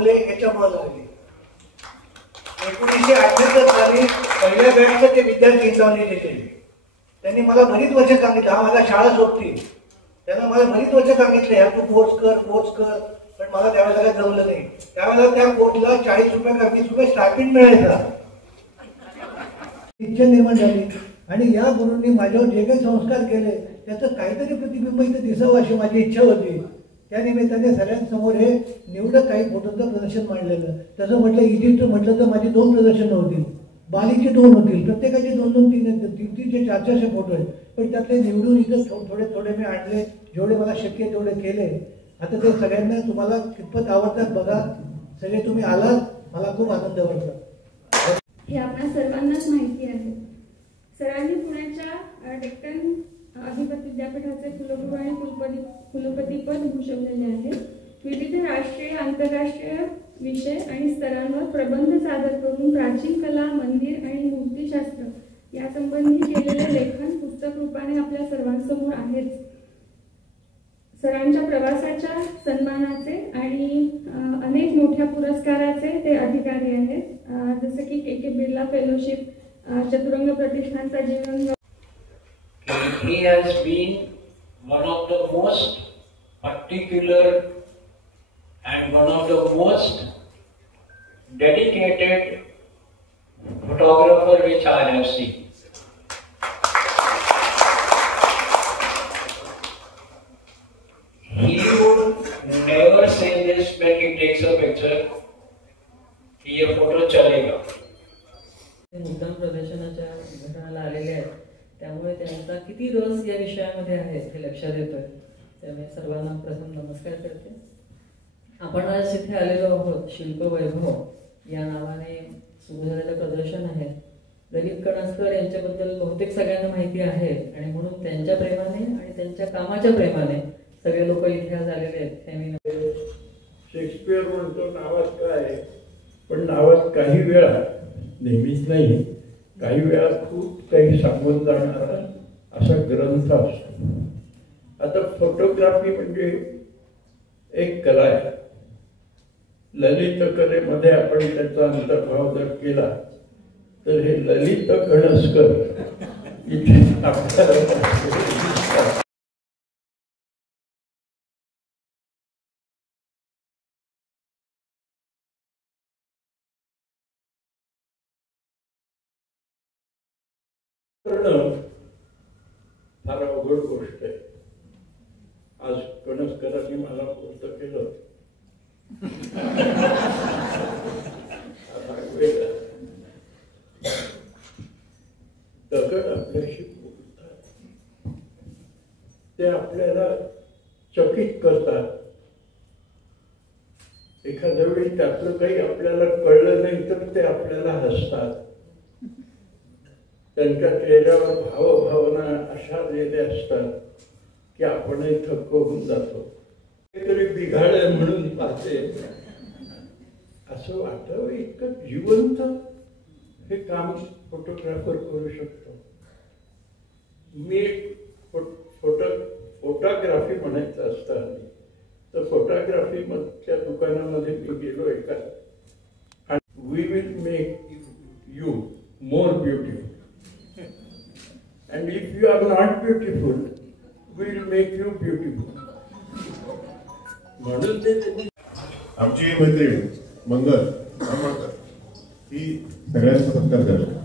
ढवले याच्यामुळे लागले. 1978 साली पहिल्या बॅचचे ते विद्यार्थी इंदावणी गेले. त्यांनी मला बरीच वर्ष सांगितलं, हा मला शाळा सोडतील. त्यांना मला बरीच वर्ष सांगितले, ह्या तू कोर्स कर, पण मला त्यावेळेला काय जमलं नाही. त्यावेळेला त्या कोर्सला 40 रुपये का 20 रुपये स्टार्टिंग मिळायचा. इच्छा निर्माण झाली आणि या गुरूंनी माझ्यावर जे काही संस्कार केले त्याचं काहीतरी प्रतिबिंब इथं दिसावं अशी माझी इच्छा होती. त्या निमित्ताने सगळ्यांसमोर हे निवडक काही फोटोचं प्रदर्शन मांडलेलं. तसं म्हटलं इजिप्त म्हटलं तर माझी 2 प्रदर्शनं होतील, बालीचे 2 होतील, प्रत्येकाचे 2-2, 3-3, 400 फोटो आहेत. पण त्यातले निवडून इथं थोडे मी आणले, जेवढे मला शक्य तेवढे केले. आता ते सगळ्यांना तुम्हाला कितपत आवडतात बघा. सगळे तुम्ही आलात, मला खूप आनंद वाटला. हे आपल्या सर्वांनाच माहिती आहे. सरांनी पुण्याच्या डेक्कन अधिपती विद्यापीठाचे कुलगुरू आणि कुलपतीपद भूषवलेले आहे. विविध राष्ट्रीय आंतरराष्ट्रीय विषय आणि स्तरांवर प्रबंध सादर करून प्राचीन कला, मंदिर आणि मूर्तिशास्त्र यासंबंधी केलेले लेखन पुस्तक रूपाने आपल्या सर्वांसमोर आहेच. सरांच्या प्रवासाच्या सन्मानाचे आणि अनेक मोठ्या पुरस्काराचे ते अधिकारी आहेत. जसे की के बिर्ला फेलोशिप, चतुरंग प्रतिष्ठानचा जीवन. He has been one of the most particular and one of the most dedicated photographer which I have seen. He would never say this when he takes a picture, कि ये फोटो चलेगा. मुद्दाम प्रदर्शनाच्या घटनाला आलेले आहेत, त्यामुळे त्यांचा किती रस या विषयामध्ये आहे हे लक्षात येतोय. त्यामुळे सर्वांना प्रथम नमस्कार करते. आपण आज इथे आलेलो आहोत शिल्प वैभव या नावाने सुरू झालेलं प्रदर्शन आहे. ललित कणसकर यांच्याबद्दल बहुतेक सगळ्यांना माहिती आहे आणि म्हणून त्यांच्या प्रेमाने आणि त्यांच्या कामाच्या प्रेमाने सगळे लोक इथे आज आलेले आहेत. शेक्सपियर म्हणतो नावात काय, पण नावात काही वेळा, नेहमीच नाही, काही वेळा खूप काही सांगून जाणारा असा ग्रंथ असतो. आता फोटोग्राफी म्हणजे एक कला आहे. ललित कलेमध्ये आपण त्याचा अंतर्भाव जर केला तर हे ललित कणसकर इथे आपल्याला फार अवघड गोष्ट आहे. आज कणसकरांनी मला पुस्तक केलं. दगड आपल्याशी बोलतात, ते आपल्याला चकित करतात. एखाद्या वेळी त्यातलं काही आपल्याला कळलं नाही तर ते आपल्याला हसतात. त्यांच्या चेहऱ्यावर भावभावना अशा आलेल्या असतात की आपणही थक्क होऊन जातो. काहीतरी बिघाड म्हणून पाहते असं वाटावं, इतकं जिवंत हे काम फोटोग्राफर करू शकतो. मी फोटोग्राफी म्हणायचं असतं तर फोटोग्राफी मधल्या दुकानामध्ये मी गेलो एका, we will make you more beautiful. And if you are not beautiful, we will make you beautiful. म्हणून ते आमची मैत्रीण मंगल ही सगळ्यांचा सत्कार करते.